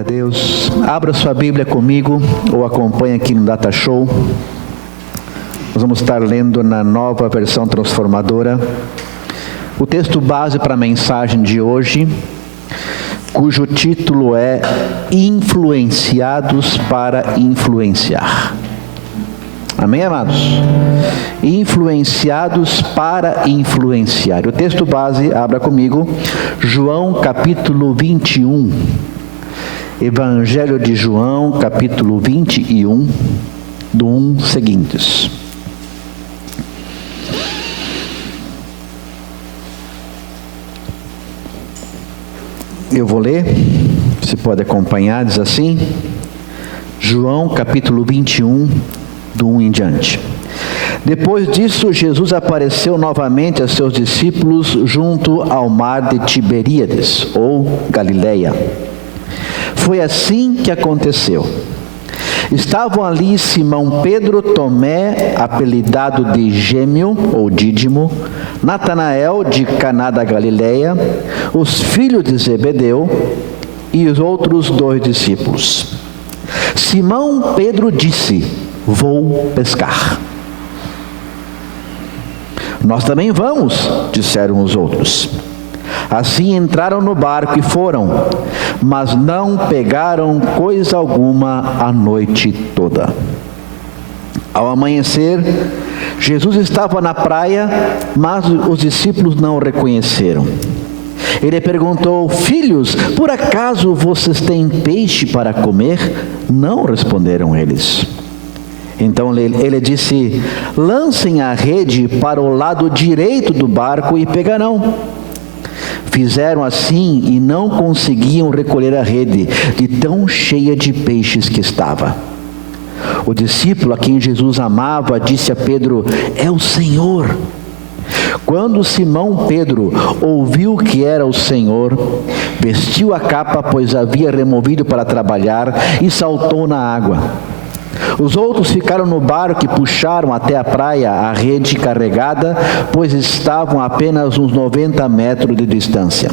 Glória a Deus. Abra sua Bíblia comigo ou acompanhe aqui no Data Show. Nós vamos estar lendo na Nova Versão Transformadora o texto base para a mensagem de hoje, cujo título é Influenciados para Influenciar. Amém, amados? Influenciados para influenciar. O texto base, abra comigo, João capítulo 21. Evangelho de João, capítulo 21, do 1 seguintes. Eu vou ler, você pode acompanhar, diz assim, João capítulo 21, do 1 em diante. Depois disso, Jesus apareceu novamente a seus discípulos junto ao mar de Tiberíades, ou Galileia. Foi assim que aconteceu. Estavam ali Simão Pedro, Tomé, apelidado de Gêmeo, ou Dídimo, Natanael, de Caná da Galileia, os filhos de Zebedeu e os outros 2 discípulos. Simão Pedro disse: vou pescar. Nós também vamos, disseram os outros. Assim entraram no barco e foram, mas não pegaram coisa alguma a noite toda. Ao amanhecer, Jesus estava na praia, mas os discípulos não o reconheceram. Ele perguntou: filhos, por acaso vocês têm peixe para comer? Não, responderam eles. Então ele disse: lancem a rede para o lado direito do barco e pegarão. Fizeram assim e não conseguiam recolher a rede, de tão cheia de peixes que estava. O discípulo a quem Jesus amava disse a Pedro: é o Senhor. Quando Simão Pedro ouviu que era o Senhor, vestiu a capa, pois havia removido para trabalhar, e saltou na água. Os outros ficaram no barco e puxaram até a praia a rede carregada, pois estavam a apenas uns 90 metros de distância.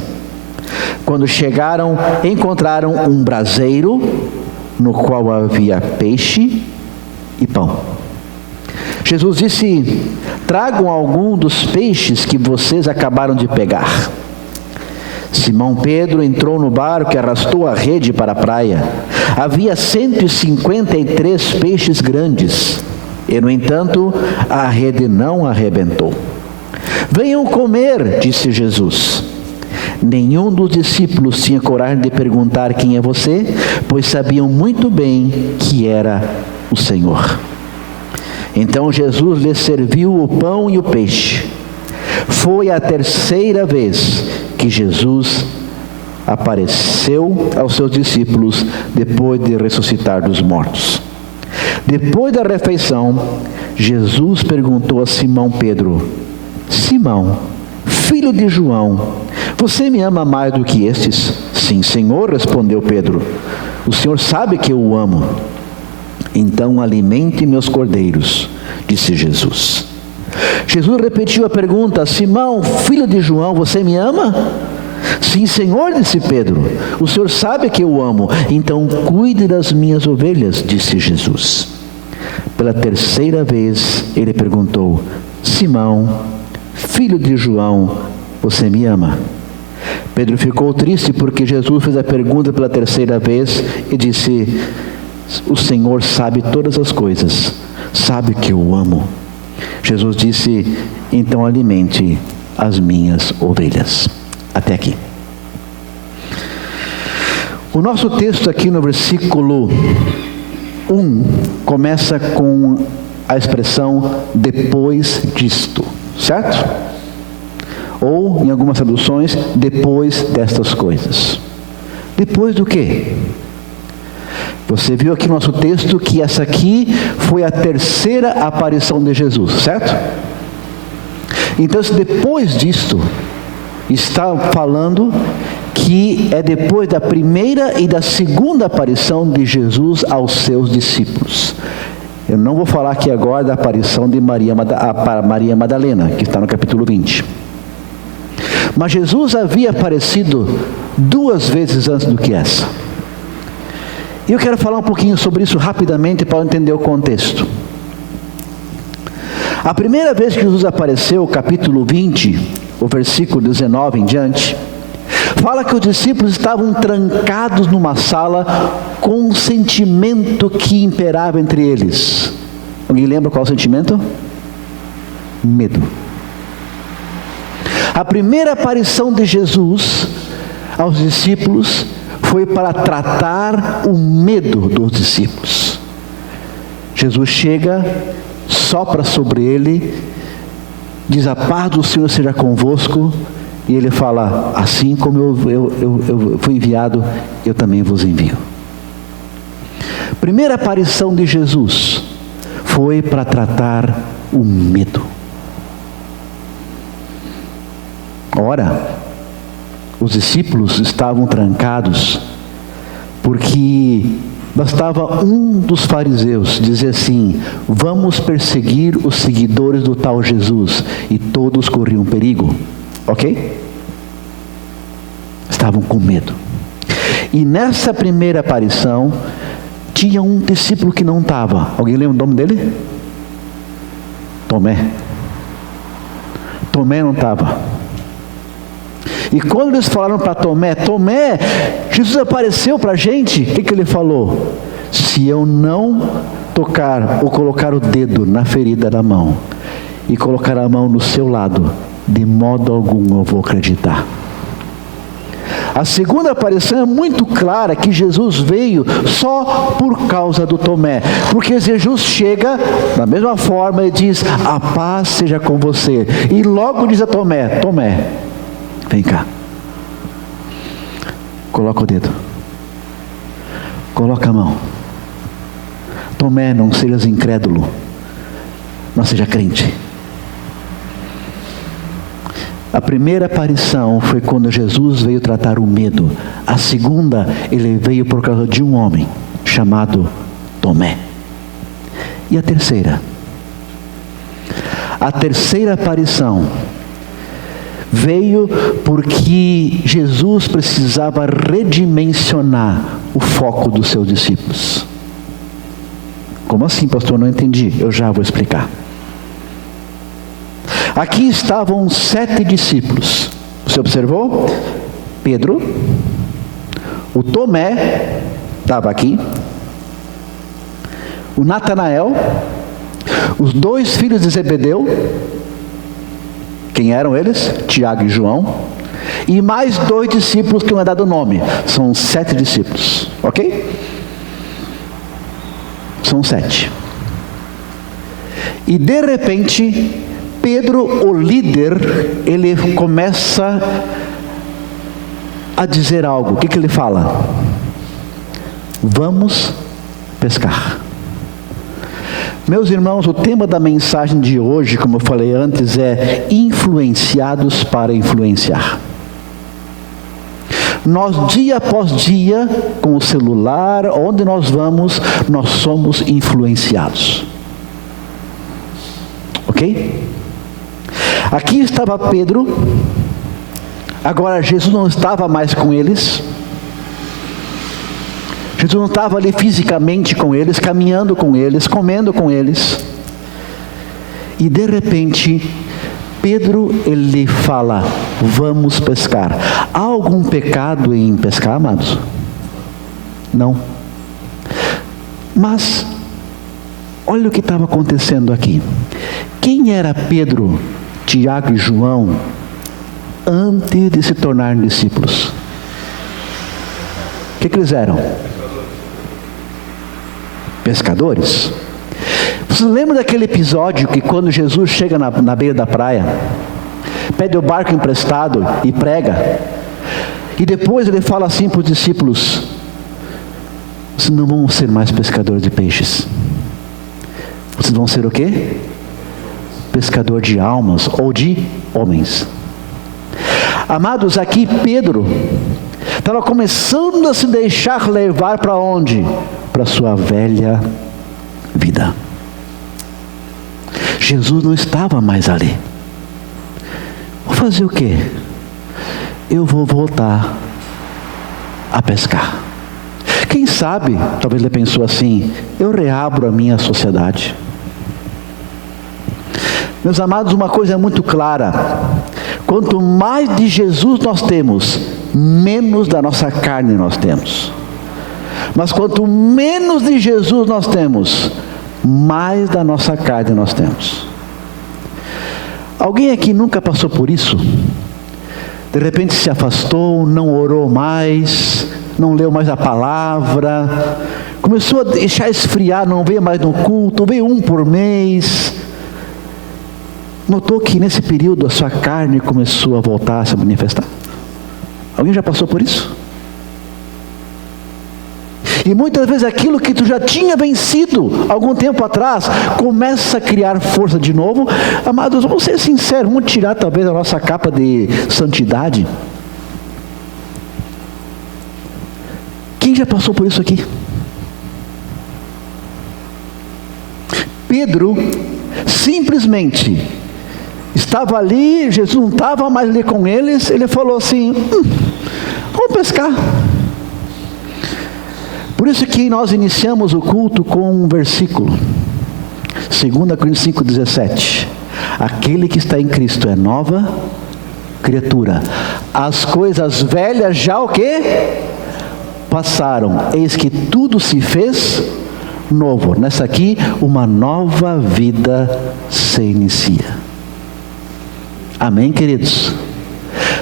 Quando chegaram, encontraram um braseiro, no qual havia peixe e pão. Jesus disse: tragam algum dos peixes que vocês acabaram de pegar. Simão Pedro entrou no barco e arrastou a rede para a praia. Havia 153 peixes grandes, e no entanto a rede não arrebentou. Venham comer, disse Jesus. Nenhum dos discípulos tinha coragem de perguntar: quem é você? Pois sabiam muito bem que era o Senhor. Então Jesus lhes serviu o pão e o peixe. Foi a terceira vez que Jesus apareceu aos seus discípulos depois de ressuscitar dos mortos. Depois da refeição, Jesus perguntou a Simão Pedro: Simão, filho de João, você me ama mais do que estes? Sim, Senhor, respondeu Pedro. O Senhor sabe que eu o amo. Então alimente meus cordeiros, disse Jesus. Jesus repetiu a pergunta: Simão, filho de João, você me ama? Sim, Senhor, disse Pedro. O Senhor sabe que eu o amo. Então cuide das minhas ovelhas, disse Jesus. Pela terceira vez ele perguntou: Simão, filho de João, você me ama? Pedro ficou triste porque Jesus fez a pergunta pela terceira vez e disse: o Senhor sabe todas as coisas, sabe que eu o amo. Jesus disse: então alimente as minhas ovelhas. Até aqui. O nosso texto aqui no versículo 1 começa com a expressão depois disto, certo? Ou, em algumas traduções, depois destas coisas. Depois do quê? Você viu aqui no nosso texto que essa aqui foi a terceira aparição de Jesus, certo? Então, depois disto, está falando que é depois da primeira e da segunda aparição de Jesus aos seus discípulos. Eu não vou falar aqui agora da aparição de Maria Madalena, que está no capítulo 20. Mas Jesus havia aparecido 2 vezes antes do que essa. E eu quero falar um pouquinho sobre isso rapidamente para entender o contexto. A primeira vez que Jesus apareceu, capítulo 20, o versículo 19 em diante, fala que os discípulos estavam trancados numa sala com um sentimento que imperava entre eles. Alguém lembra qual é o sentimento? Medo. A primeira aparição de Jesus aos discípulos foi para tratar o medo dos discípulos. Jesus chega, sopra sobre ele, diz: a paz do Senhor seja convosco, e ele fala: assim como eu fui enviado, eu também vos envio. Primeira aparição de Jesus foi para tratar o medo. Ora, os discípulos estavam trancados porque bastava um dos fariseus dizer assim: vamos perseguir os seguidores do tal Jesus, e todos corriam perigo. Ok? Estavam com medo. E nessa primeira aparição tinha um discípulo que não estava. Alguém lembra o nome dele? Tomé. Tomé não estava. E quando eles falaram para Tomé: Tomé, Jesus apareceu para a gente, o que ele falou? Se eu não tocar ou colocar o dedo na ferida da mão e colocar a mão no seu lado, de modo algum eu vou acreditar. A segunda aparição é muito clara, que Jesus veio só por causa do Tomé, porque Jesus chega da mesma forma e diz: a paz seja com você, e logo diz a Tomé: Tomé, vem cá, coloca o dedo, coloca a mão. Tomé, não sejas incrédulo, não seja crente. A primeira aparição foi quando Jesus veio tratar o medo. A segunda, ele veio por causa de um homem chamado Tomé. E a terceira? A terceira aparição veio porque Jesus precisava redimensionar o foco dos seus discípulos. Como assim, pastor? Não entendi. Eu já vou explicar. Aqui estavam 7 discípulos. Você observou? Pedro, o Tomé estava aqui, o Natanael, os 2 filhos de Zebedeu. Quem eram eles? Tiago e João. E mais 2 discípulos que não é dado nome. São 7 discípulos. Ok? São 7. E de repente, Pedro, o líder, ele começa a dizer algo. O que ele fala? Vamos pescar. Meus irmãos, o tema da mensagem de hoje, como eu falei antes, é influenciados para influenciar. Nós, dia após dia, com o celular, onde nós vamos, nós somos influenciados. Ok? Aqui estava Pedro. Agora Jesus não estava mais com eles. Jesus não estava ali fisicamente com eles, caminhando com eles, comendo com eles. E de repente, Pedro, ele fala: vamos pescar. Há algum pecado em pescar, amados? Não. Mas, olha o que estava acontecendo aqui. Quem era Pedro, Tiago e João antes de se tornarem discípulos? O que eles eram? Pescadores. Vocês lembram daquele episódio que quando Jesus chega na beira da praia, pede o barco emprestado e prega, e depois ele fala assim para os discípulos: vocês não vão ser mais pescadores de peixes, vocês vão ser o quê? Pescador de almas ou de homens. Amados, aqui Pedro estava começando a se deixar levar para onde? Para a sua velha vida. Jesus não estava mais ali. Vou fazer o quê? Eu vou voltar a pescar. Quem sabe, talvez ele pensou assim, eu reabro a minha sociedade. Meus amados, uma coisa é muito clara: quanto mais de Jesus nós temos, menos da nossa carne nós temos. Mas quanto menos de Jesus nós temos, mais da nossa carne nós temos. Alguém aqui nunca passou por isso? De repente se afastou, não orou mais, não leu mais a palavra, começou a deixar esfriar, não veio mais no culto, veio um por mês. Notou que nesse período a sua carne começou a voltar a se manifestar? Alguém já passou por isso? E muitas vezes aquilo que tu já tinha vencido algum tempo atrás, começa a criar força de novo. Amados, vamos ser sinceros, vamos tirar talvez a nossa capa de santidade. Quem já passou por isso aqui? Pedro simplesmente estava ali, Jesus não estava mais ali com eles, ele falou assim, vamos pescar. Por isso que nós iniciamos o culto com um versículo, 2 Coríntios 5,17. Aquele que está em Cristo é nova criatura. As coisas velhas já o quê? Passaram. Eis que tudo se fez novo. Nessa aqui, uma nova vida se inicia. Amém, queridos?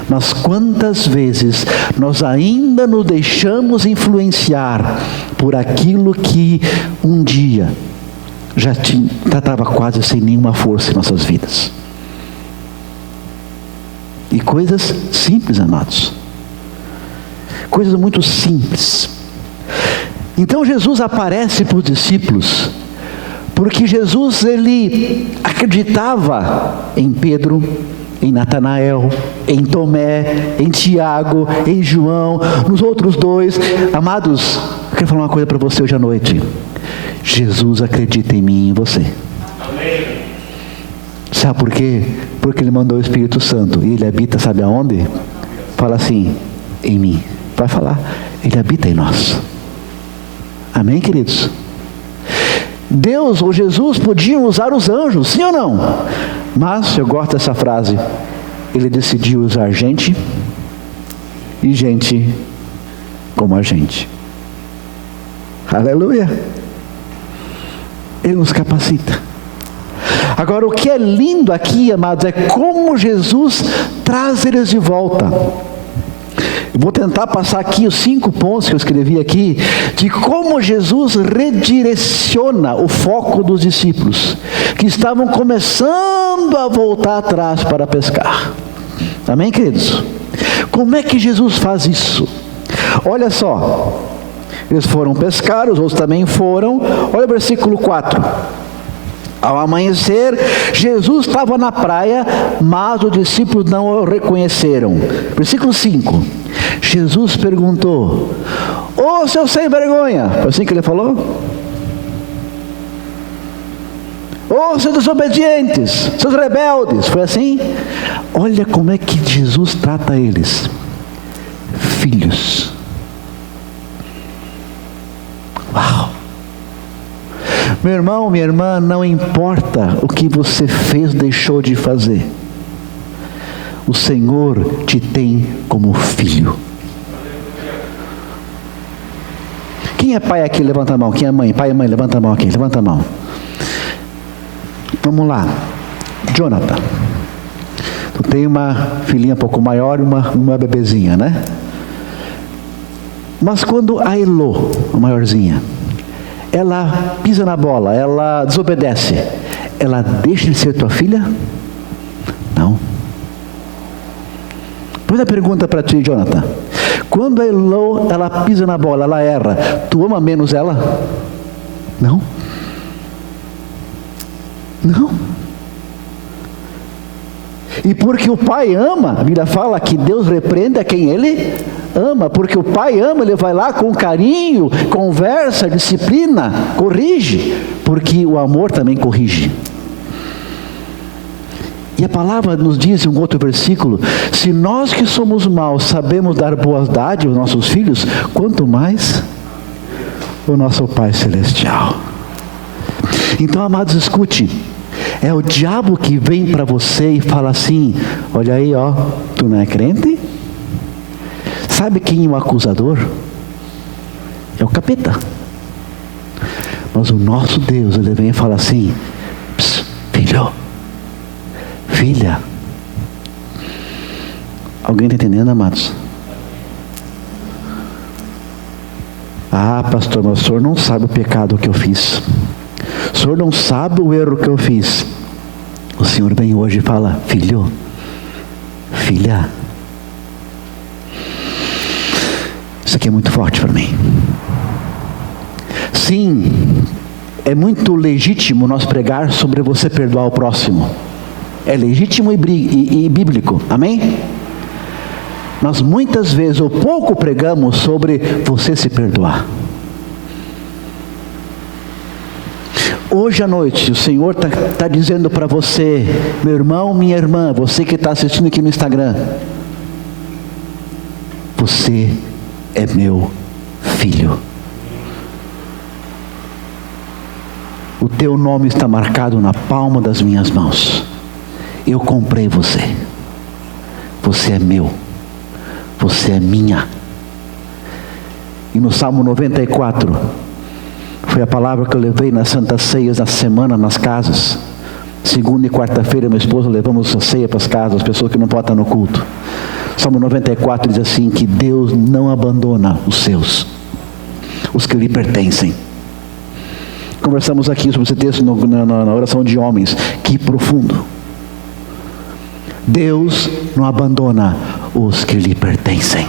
Mas quantas vezes nós ainda nos deixamos influenciar por aquilo que um dia já estava quase sem nenhuma força em nossas vidas? E coisas simples, amados. Coisas muito simples. Então Jesus aparece para os discípulos, porque Jesus, ele acreditava em Pedro, em Natanael, em Tomé, em Tiago, em João, nos outros dois. Amados, eu quero falar uma coisa para você hoje à noite. Jesus acredita em mim e em você. Amém. Sabe por quê? Porque Ele mandou o Espírito Santo, e Ele habita, sabe aonde? Fala assim, em mim. Vai falar, Ele habita em nós. Amém, queridos? Deus ou Jesus podiam usar os anjos, sim ou não? Mas, eu gosto dessa frase, Ele decidiu usar gente, e gente como a gente. Aleluia! Ele nos capacita. Agora, o que é lindo aqui, amados, é como Jesus traz eles de volta. Eu vou tentar passar aqui os 5 pontos que eu escrevi aqui, de como Jesus redireciona o foco dos discípulos, que estavam começando a voltar atrás para pescar. Amém, queridos? Como é que Jesus faz isso? Olha só, eles foram pescar, os outros também foram. Olha o versículo 4. Ao amanhecer, Jesus estava na praia, mas os discípulos não o reconheceram. Versículo 5. Jesus perguntou: ô seus sem vergonha, foi assim que ele falou? Ô seus desobedientes, seus rebeldes, foi assim? Olha como é que Jesus trata eles: filhos. Uau! Meu irmão, minha irmã, não importa o que você fez, deixou de fazer, o Senhor te tem como filho. Quem é pai aqui? Levanta a mão. Quem é mãe? Pai e mãe, levanta a mão aqui. Levanta a mão. Vamos lá. Jonathan, tu tem uma filhinha um pouco maior e uma bebezinha, né? Mas quando a Elô, a maiorzinha, ela pisa na bola, ela desobedece, ela deixa de ser tua filha? Não. Pois a pergunta para ti, Jonathan: quando a Elô, ela pisa na bola, ela erra, tu ama menos ela? Não. Não. E porque o pai ama, a Bíblia fala que Deus repreende a quem Ele ama. Porque o pai ama, Ele vai lá com carinho, conversa, disciplina, corrige. Porque o amor também corrige. E a palavra nos diz em um outro versículo: se nós que somos maus sabemos dar boas dádivas aos nossos filhos, quanto mais o nosso Pai Celestial. Então, amados, escute. É o diabo que vem para você e fala assim: olha aí, ó, tu não é crente? Sabe quem é o acusador? É o capeta. Mas o nosso Deus, ele vem e fala assim: filho, filha. Alguém está entendendo, amados? Ah, pastor, mas o senhor não sabe o pecado que eu fiz. O senhor não sabe o erro que eu fiz. O Senhor vem hoje e fala: filho, filha. Isso aqui é muito forte para mim. Sim, é muito legítimo nós pregar sobre você perdoar o próximo. É legítimo e bíblico, amém? Nós muitas vezes ou pouco pregamos sobre você se perdoar. Hoje à noite o Senhor está dizendo para você, meu irmão, minha irmã, você que está assistindo aqui no Instagram: você é meu filho. O teu nome está marcado na palma das minhas mãos. Eu comprei você. Você é meu. Você é minha. E no Salmo 94, foi a palavra que eu levei nas Santas Ceias na semana, nas casas. Segunda e quarta-feira, minha esposa, levamos a ceia para as casas, as pessoas que não podem estar no culto. Salmo 94 diz assim, que Deus não abandona os seus, os que lhe pertencem. Conversamos aqui sobre esse texto na oração de homens. Que profundo. Deus não abandona os que lhe pertencem.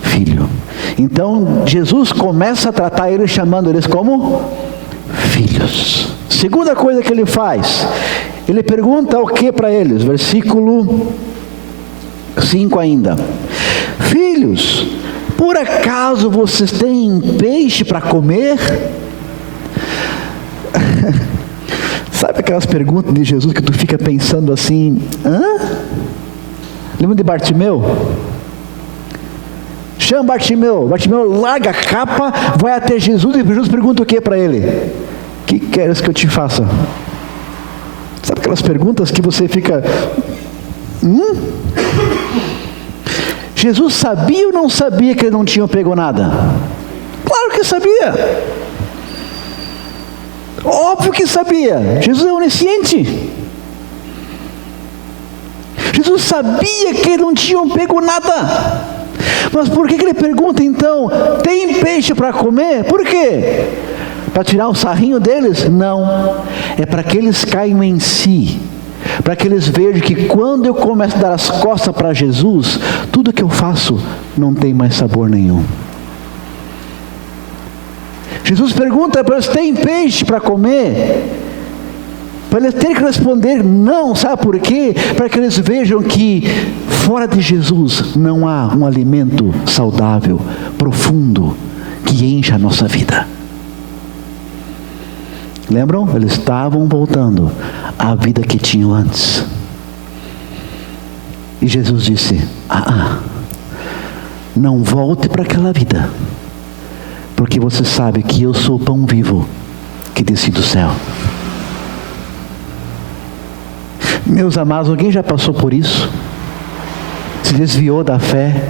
Filho. Então Jesus começa a tratar eles, chamando eles como filhos. Segunda coisa que ele faz, ele pergunta o que para eles? Versículo 5 ainda: filhos, por acaso vocês têm peixe para comer? Sabe aquelas perguntas de Jesus que tu fica pensando assim: hã? Lembra de Bartimeu? Chama Bartimeu. Bartimeu larga a capa, vai até Jesus, e Jesus pergunta o que para ele? Que queres que eu te faça? Sabe aquelas perguntas que você fica: Jesus sabia ou não sabia que eles não tinham pego nada? Claro que sabia. Óbvio que sabia. Jesus é onisciente. Jesus sabia que eles não tinham pego nada. Mas por que ele pergunta então: tem peixe para comer? Por quê? Para tirar o sarrinho deles? Não. É para que eles caiam em si. Para que eles vejam que quando eu começo a dar as costas para Jesus, tudo que eu faço não tem mais sabor nenhum. Jesus pergunta para eles: tem peixe para comer? Para eles terem que responder não. Sabe por quê? Para que eles vejam que fora de Jesus não há um alimento saudável, profundo, que encha a nossa vida. Lembram? Eles estavam voltando à vida que tinham antes. E Jesus disse: não volte para aquela vida, porque você sabe que eu sou o pão vivo que desci do céu. Meus amados, alguém já passou por isso? Se desviou da fé?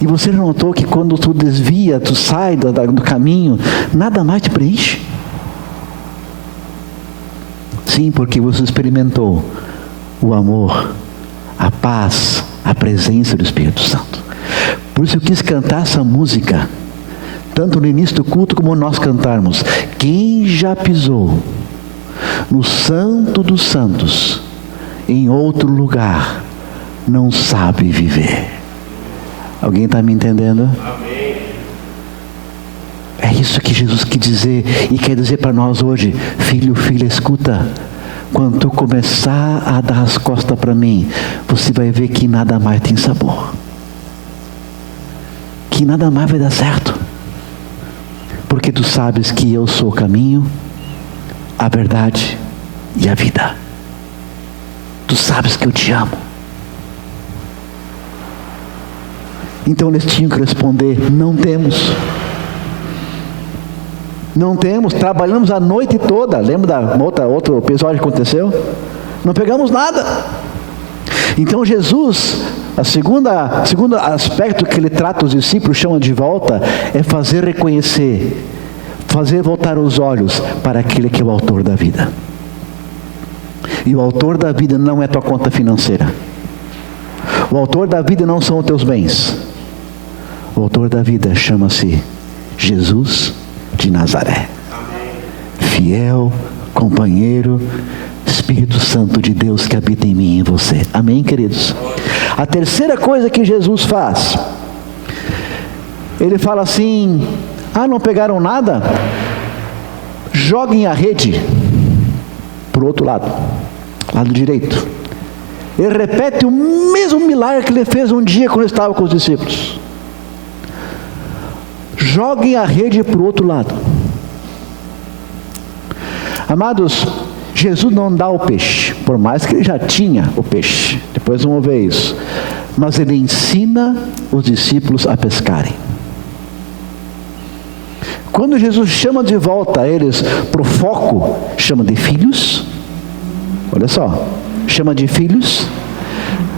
E você notou que quando tu desvia, tu sai do caminho, nada mais te preenche? Sim, porque você experimentou o amor, a paz, a presença do Espírito Santo. Por isso eu quis cantar essa música, tanto no início do culto como nós cantarmos: quem já pisou no Santo dos Santos, em outro lugar, não sabe viver. Alguém está me entendendo? Amém. É isso que Jesus quer dizer, e quer dizer para nós hoje: filho, filha, escuta. Quando tu começar a dar as costas para mim, você vai ver que nada mais tem sabor, que nada mais vai dar certo, porque tu sabes que eu sou o caminho, a verdade e a vida. Tu sabes que eu te amo. Então eles tinham que responder: não temos. Não temos, trabalhamos a noite toda. Lembra da outro episódio que aconteceu? Não pegamos nada. Então Jesus, o segundo aspecto que ele trata os discípulos, chama de volta, é fazer reconhecer, fazer voltar os olhos para aquele que é o autor da vida. E o autor da vida não é tua conta financeira. O autor da vida não são os teus bens. O autor da vida chama-se Jesus de Nazaré. Fiel, companheiro, Espírito Santo de Deus que habita em mim e em você. Amém, queridos? A terceira coisa que Jesus faz, ele fala assim: não pegaram nada? Joguem a rede para o outro lado direito. Ele repete o mesmo milagre que ele fez um dia quando ele estava com os discípulos. Joguem a rede para o outro lado. Amados, Jesus não dá o peixe, por mais que ele já tinha o peixe. Depois vamos ver isso. Mas ele ensina os discípulos a pescarem. Quando Jesus chama de volta eles para o foco, chama de filhos. Olha só, chama de filhos.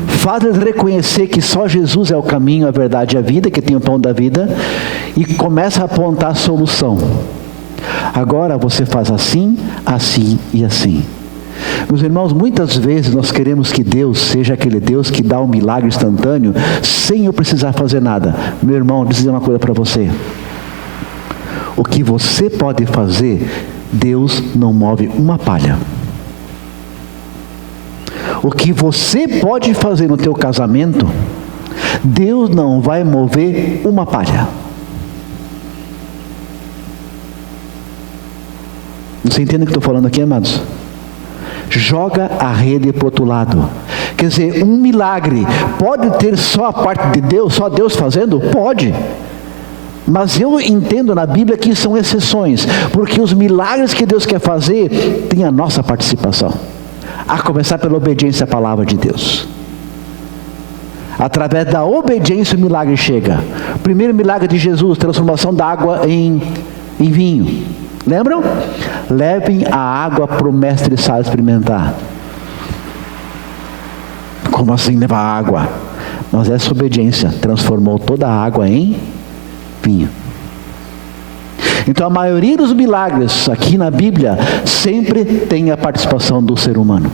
Faz eles reconhecer que só Jesus é o caminho, a verdade e a vida, que tem o pão da vida, e começa a apontar a solução. Agora você faz assim, assim e assim. Meus irmãos, muitas vezes nós queremos que Deus seja aquele Deus que dá um milagre instantâneo, sem eu precisar fazer nada. Meu irmão, deixa eu dizer uma coisa para você. O que você pode fazer, Deus não move uma palha. O que você pode fazer no teu casamento, Deus não vai mover uma palha. Você entende o que estou falando aqui, amados? Joga a rede para o outro lado. Quer dizer, um milagre pode ter só a parte de Deus, só Deus fazendo? Pode. Mas eu entendo na Bíblia que são exceções, porque os milagres que Deus quer fazer tem a nossa participação. A começar pela obediência à palavra de Deus. Através da obediência o milagre chega. O primeiro milagre de Jesus, transformação da água em vinho. Lembram? Levem a água para o mestre Sá experimentar. Como assim levar água? Mas essa obediência transformou toda a água em vinho. Então a maioria dos milagres aqui na Bíblia sempre tem a participação do ser humano.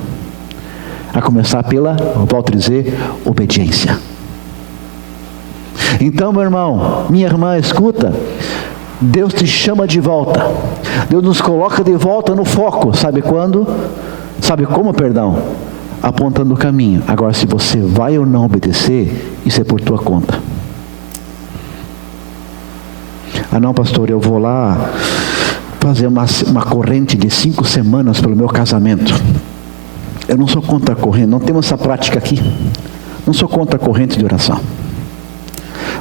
A começar pela, volto a dizer, obediência. Então, meu irmão, minha irmã, escuta. Deus te chama de volta. Deus nos coloca de volta no foco. Sabe quando? Sabe como, perdão? Apontando o caminho. Agora, se você vai ou não obedecer, isso é por tua conta. Não, pastor, eu vou lá fazer uma corrente de 5 semanas pelo meu casamento. Eu não sou contra a corrente, não temos essa prática aqui. Não sou contra a corrente de oração.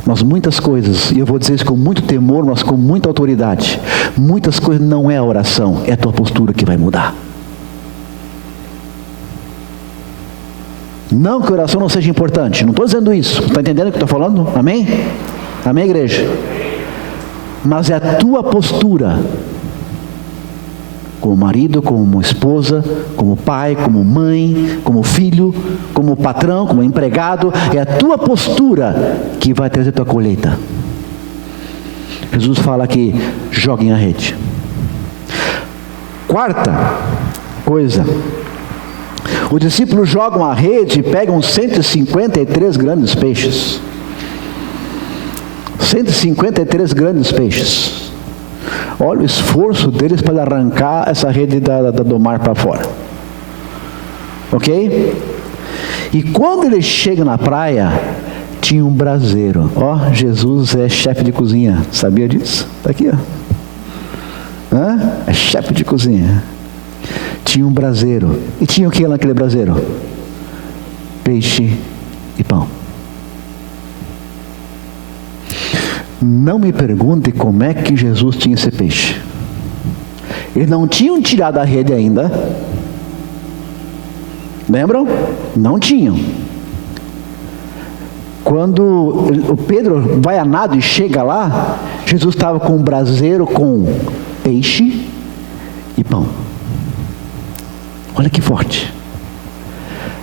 Mas muitas coisas, e eu vou dizer isso com muito temor, mas com muita autoridade, muitas coisas não é a oração, é a tua postura que vai mudar. Não que a oração não seja importante, não estou dizendo isso. Está entendendo o que estou falando? Amém? Amém, igreja? Mas é a tua postura, como marido, como esposa, como pai, como mãe, como filho, como patrão, como empregado, é a tua postura que vai trazer tua colheita. Jesus fala aqui, joguem a rede. Quarta coisa, os discípulos jogam a rede e pegam 153 grandes peixes. 153 grandes peixes. Olha o esforço deles para arrancar essa rede do mar para fora. Ok? E quando eles chegam na praia, tinha um braseiro. Jesus é chefe de cozinha. Sabia disso? Está aqui, É chefe de cozinha. Tinha um braseiro. E tinha o que naquele braseiro? Peixe e pão. Não me pergunte como é que Jesus tinha esse peixe. Eles não tinham tirado a rede ainda. Lembram? Não tinham. Quando o Pedro vai a nado e chega lá, Jesus estava com um braseiro com peixe e pão. Olha que forte.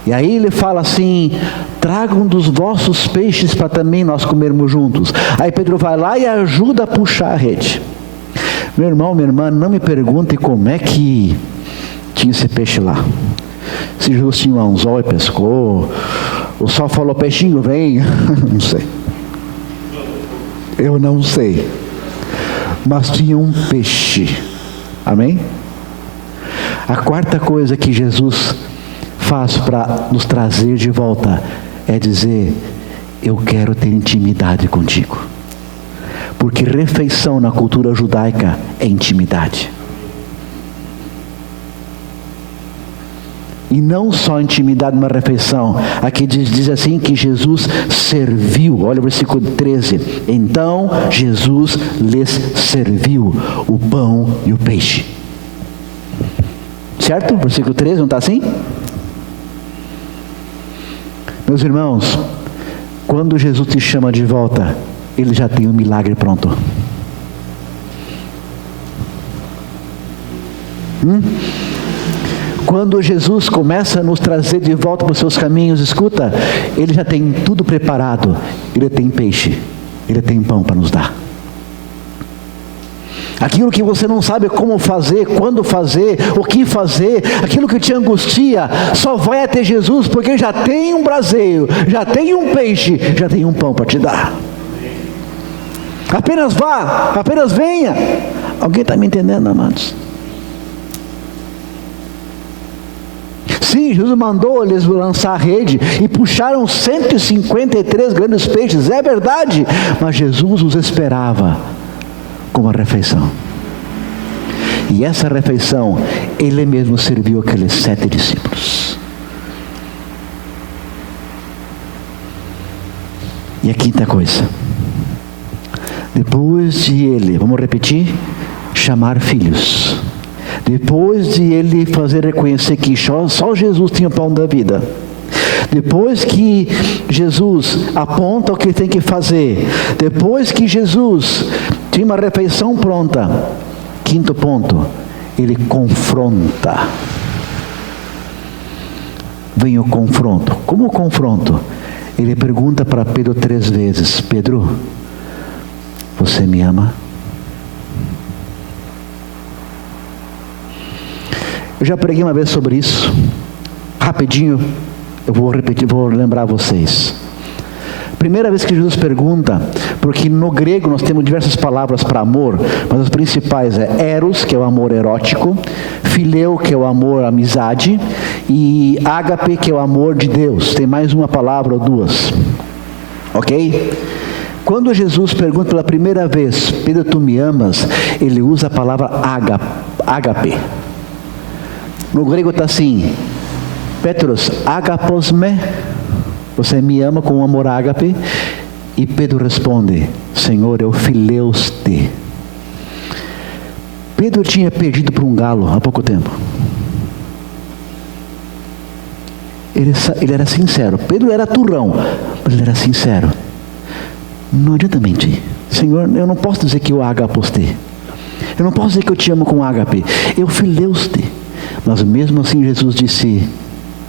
E aí ele fala assim: tragam dos vossos peixes para também nós comermos juntos. Aí Pedro vai lá e ajuda a puxar a rede. Meu irmão, minha irmã, não me pergunte como é que tinha esse peixe lá. Se Jesus tinha um anzol e pescou, ou só falou peixinho, vem, não sei. Eu não sei. Mas tinha um peixe. Amém? A quarta coisa que Jesus faz para nos trazer de volta é dizer: eu quero ter intimidade contigo. Porque refeição na cultura judaica é intimidade. E não só intimidade numa refeição. Aqui diz assim que Jesus serviu. Olha o versículo 13. Então Jesus lhes serviu o pão e o peixe. Certo? Versículo 13, não está assim? Meus irmãos, quando Jesus te chama de volta, Ele já tem um milagre pronto. Quando Jesus começa a nos trazer de volta para os seus caminhos, escuta, Ele já tem tudo preparado. Ele tem peixe, Ele tem pão para nos dar. Aquilo que você não sabe como fazer, quando fazer, o que fazer, aquilo que te angustia, só vai até Jesus, porque Ele já tem um braseiro, já tem um peixe, já tem um pão para te dar. Apenas vá, apenas venha. Alguém está me entendendo, amados? Sim, Jesus mandou eles lançar a rede e puxaram 153 grandes peixes, é verdade, mas Jesus os esperava com uma refeição. E essa refeição, Ele mesmo serviu aqueles 7 discípulos. E a quinta coisa, depois de Ele, vamos repetir, chamar filhos, depois de Ele fazer reconhecer que só Jesus tinha o pão da vida, depois que Jesus aponta o que tem que fazer, depois que Jesus tinha uma refeição pronta, quinto ponto, Ele confronta. Vem o confronto. Como o confronto? Ele pergunta para Pedro 3 vezes: Pedro, você me ama? Eu já preguei uma vez sobre isso. Rapidinho, eu vou repetir, vou lembrar vocês. Primeira vez que Jesus pergunta, porque no grego nós temos diversas palavras para amor, mas as principais é eros, que é o amor erótico, fileu, que é o amor amizade, e ágape, que é o amor de Deus. Tem mais uma palavra ou duas, ok? Quando Jesus pergunta pela primeira vez: Pedro, tu me amas? Ele usa a palavra ágape. No grego está assim: Petros, agaposme, você me ama com um amor ágape? E Pedro responde: Senhor, eu fileus te. Pedro tinha perdido para um galo há pouco tempo. Ele era sincero. Pedro era turrão, mas ele era sincero. Não adianta mentir. Senhor, eu não posso dizer que eu agapos te. Eu não posso dizer que eu te amo com ágape. Eu fileus te. Mas mesmo assim Jesus disse: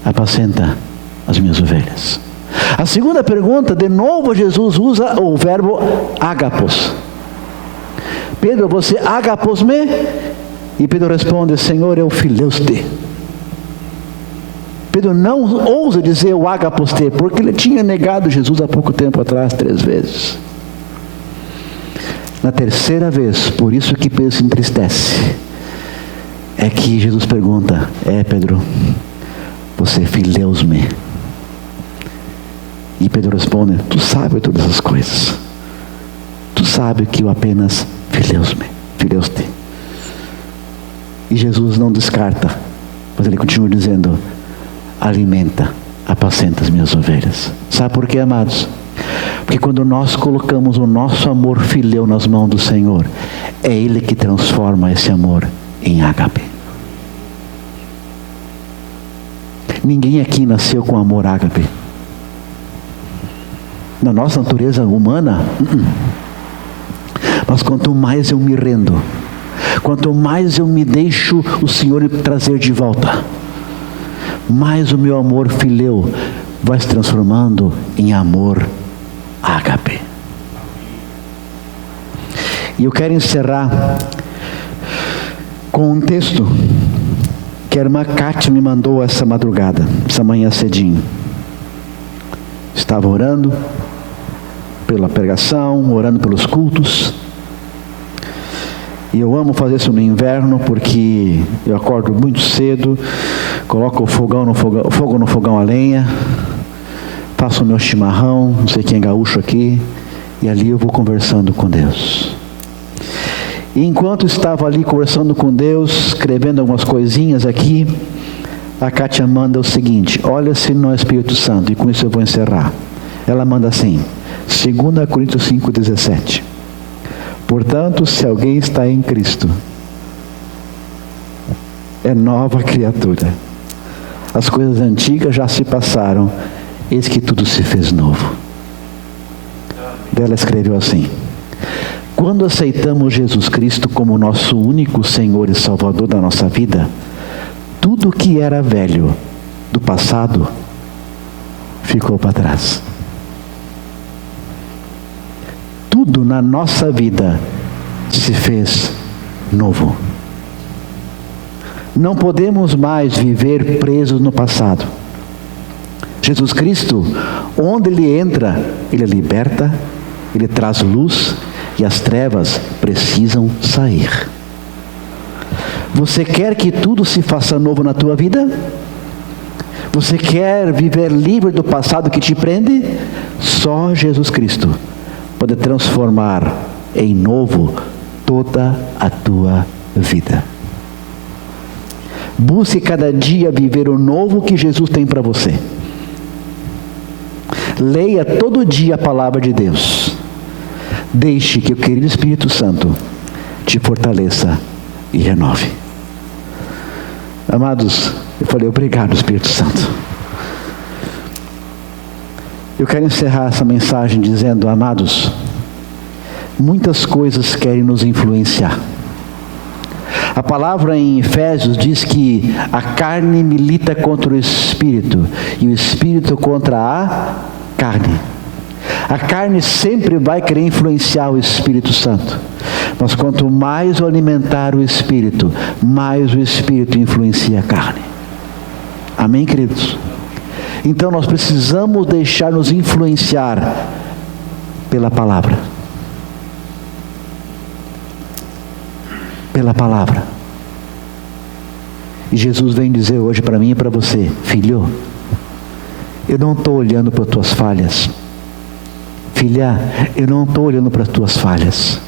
apacenta as minhas ovelhas. A segunda pergunta, de novo Jesus usa o verbo agapos. Pedro, você agapos-me? E Pedro responde: Senhor, eu fileus te. Pedro não ousa dizer o agapos te, porque ele tinha negado Jesus há pouco tempo atrás 3 vezes. Na terceira vez, por isso que Pedro se entristece, é que Jesus pergunta: Pedro, você fileus-me? E Pedro responde: tu sabe todas as coisas. Tu sabe que eu apenas fileus-te. E Jesus não descarta, mas ele continua dizendo: alimenta, apacenta as minhas ovelhas. Sabe por quê, amados? Porque quando nós colocamos o nosso amor fileu nas mãos do Senhor, é Ele que transforma esse amor em ágape. Ninguém aqui nasceu com amor ágape. na nossa natureza humana. Mas quanto mais eu me rendo, quanto mais eu me deixo o Senhor trazer de volta, mais o meu amor fileu vai se transformando em amor ágape. E eu quero encerrar com um texto que a irmã Kátia me mandou essa madrugada, essa manhã cedinho. Estava orando pela pregação, orando pelos cultos. E eu amo fazer isso no inverno, porque eu acordo muito cedo, coloco o fogo no fogão a lenha, faço o meu chimarrão, não sei quem é gaúcho aqui, e ali eu vou conversando com Deus. E enquanto estava ali conversando com Deus, escrevendo algumas coisinhas aqui, a Kátia manda o seguinte: olha-se no Espírito Santo, e com isso eu vou encerrar. Ela manda assim, 2 Coríntios 5,17. Portanto, se alguém está em Cristo, é nova criatura. As coisas antigas já se passaram, eis que tudo se fez novo. Ela escreveu assim: quando aceitamos Jesus Cristo como nosso único Senhor e Salvador da nossa vida, tudo que era velho do passado ficou para trás. Tudo na nossa vida se fez novo. Não podemos mais viver presos no passado. Jesus Cristo, onde Ele entra, Ele liberta, Ele traz luz, e as trevas precisam sair. Você quer que tudo se faça novo na tua vida? Você quer viver livre do passado que te prende? Só Jesus Cristo pode transformar em novo toda a tua vida. Busque cada dia viver o novo que Jesus tem para você. Leia todo dia a palavra de Deus. Deixe que o querido Espírito Santo te fortaleça e renove. Amados, eu falei obrigado, Espírito Santo. Eu quero encerrar essa mensagem dizendo: amados, muitas coisas querem nos influenciar. A palavra em Efésios diz que a carne milita contra o Espírito e o Espírito contra a carne. A carne sempre vai querer influenciar o Espírito Santo. Mas quanto mais eu alimentar o Espírito, mais o Espírito influencia a carne. Amém, queridos? Então nós precisamos deixar-nos influenciar pela palavra. Pela palavra. E Jesus vem dizer hoje para mim e para você: filho, eu não estou olhando para as tuas falhas. Filha, eu não estou olhando para as tuas falhas.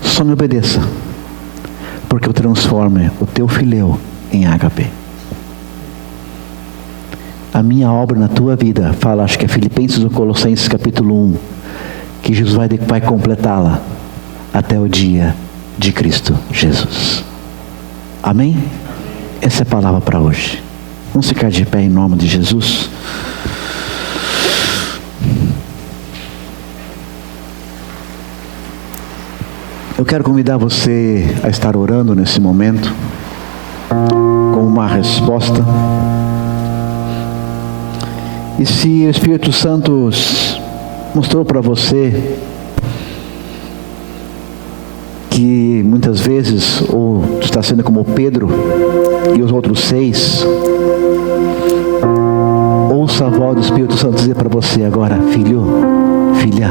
Só me obedeça, porque eu transformo o teu fileu em ágape. A minha obra na tua vida, fala, acho que é Filipenses ou Colossenses capítulo 1, que Jesus vai completá-la até o dia de Cristo Jesus. Amém? Essa é a palavra para hoje. Vamos ficar de pé em nome de Jesus. Eu quero convidar você a estar orando nesse momento, com uma resposta. E se o Espírito Santo mostrou para você que muitas vezes, ou tu está sendo como Pedro e os outros 6, ouça a voz do Espírito Santo dizer para você agora: filho, filha,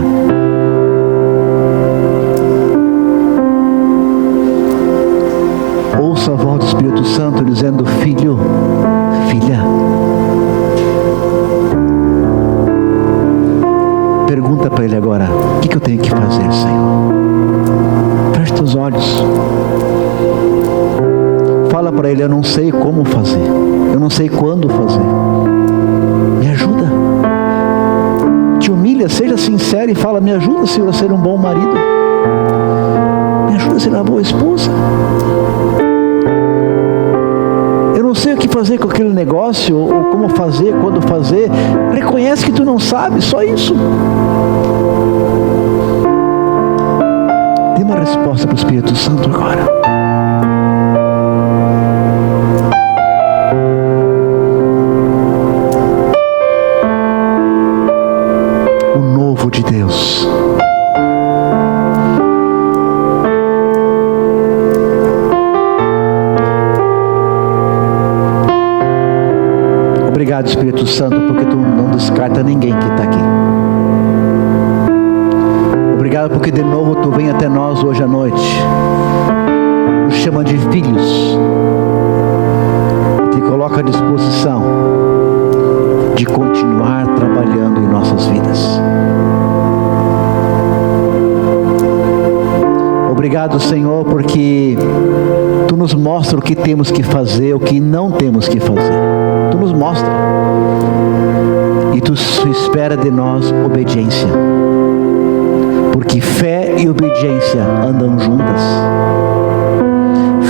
ouça a voz do Espírito Santo dizendo: filho, filha. Pergunta para Ele agora: o que eu tenho que fazer, Senhor? Feche os olhos. Fala para Ele: eu não sei como fazer, eu não sei quando fazer. Me ajuda. Te humilha, seja sincero e fala: me ajuda, Senhor, a ser um bom marido. Me ajuda a ser uma boa esposa. Eu não não sei o que fazer com aquele negócio, ou como fazer, quando fazer. Reconhece que tu não sabe, só isso. Dê uma resposta para o Espírito Santo agora. O novo de Deus. Obrigado, Espírito Santo, porque tu não descarta ninguém que está aqui. Obrigado porque de novo tu vem até nós hoje à noite, nos chama de filhos e te coloca à disposição de continuar trabalhando em nossas vidas. Obrigado, Senhor, porque tu nos mostra o que temos que fazer, o que não temos que fazer. Tu nos mostra. E tu espera de nós obediência. Porque fé e obediência andam juntas.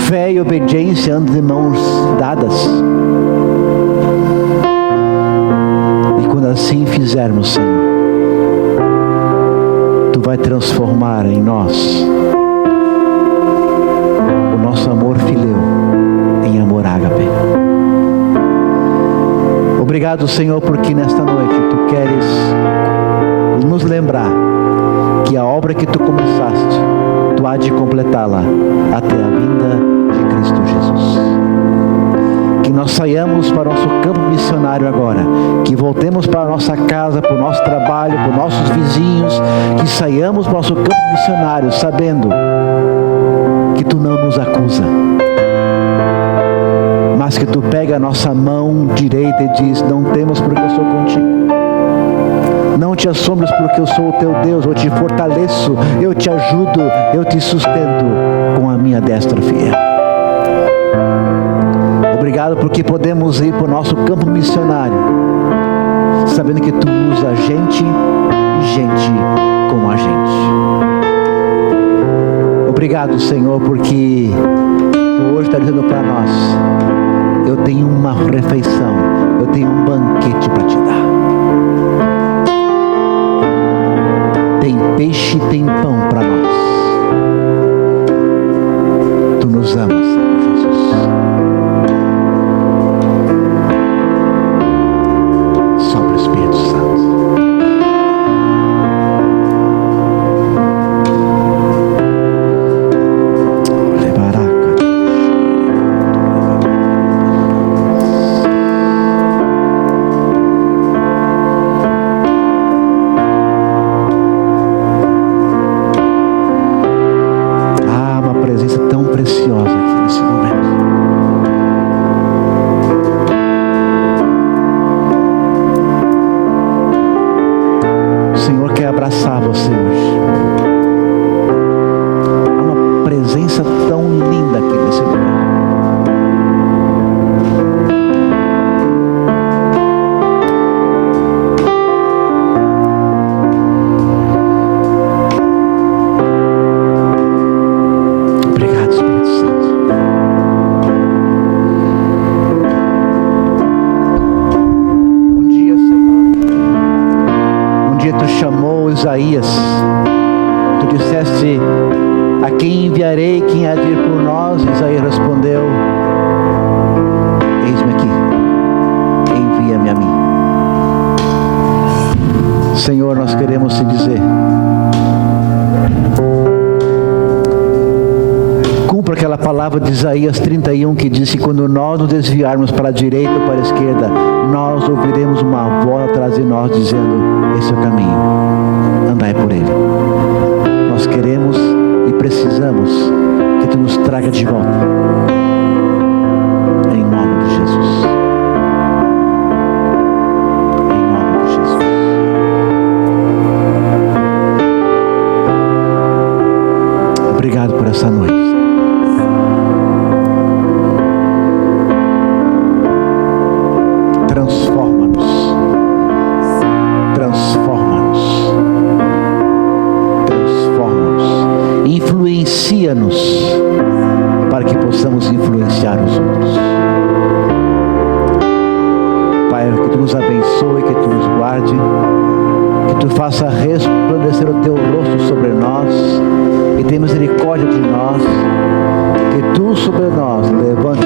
Fé e obediência andam de mãos dadas. E quando assim fizermos, Senhor, tu vai transformar em nós o nosso amor fileu em amor ágape. Obrigado, Senhor, porque nesta noite tu queres nos lembrar que a obra que tu começaste, tu há de completá-la até a vinda de Cristo Jesus. Que nós saiamos para o nosso campo missionário agora, que voltemos para a nossa casa, para o nosso trabalho, para os nossos vizinhos, que saiamos para o nosso campo missionário sabendo que tu não nos acusa, mas que tu pega a nossa mão direita e diz: não temos porque eu sou contigo. Não te assombres porque eu sou o teu Deus, eu te fortaleço, eu te ajudo, eu te sustento com a minha destra fiel. Obrigado porque podemos ir para o nosso campo missionário, sabendo que tu usa a gente e gente como a gente. Obrigado, Senhor, porque tu hoje está dizendo para nós: eu tenho uma refeição, eu tenho um banquete para te dar. Tem peixe, tem pão para nós. Tu nos amas, Senhor Jesus. Sopra o Espírito Santo. Isaías, tu disseste: a quem enviarei, quem há de ir por nós? Isaías respondeu: eis-me aqui, envia-me a mim. Senhor, nós queremos te dizer: cumpra aquela palavra de Isaías 31 que diz que quando nós nos desviarmos para a direita ou para a esquerda, nós ouviremos uma voz atrás de nós dizendo: esse é o caminho, andai por ele. Nós queremos e precisamos que tu nos traga de volta, em nome de Jesus, em nome de Jesus. Obrigado por essa noite. Transforma-nos, transforma-nos, transforma-nos, influencia-nos para que possamos influenciar os outros. Pai, que Tu nos abençoe, que Tu nos guarde, que Tu faça resplandecer o Teu rosto sobre nós, e tenha misericórdia de nós, que Tu sobre nós levante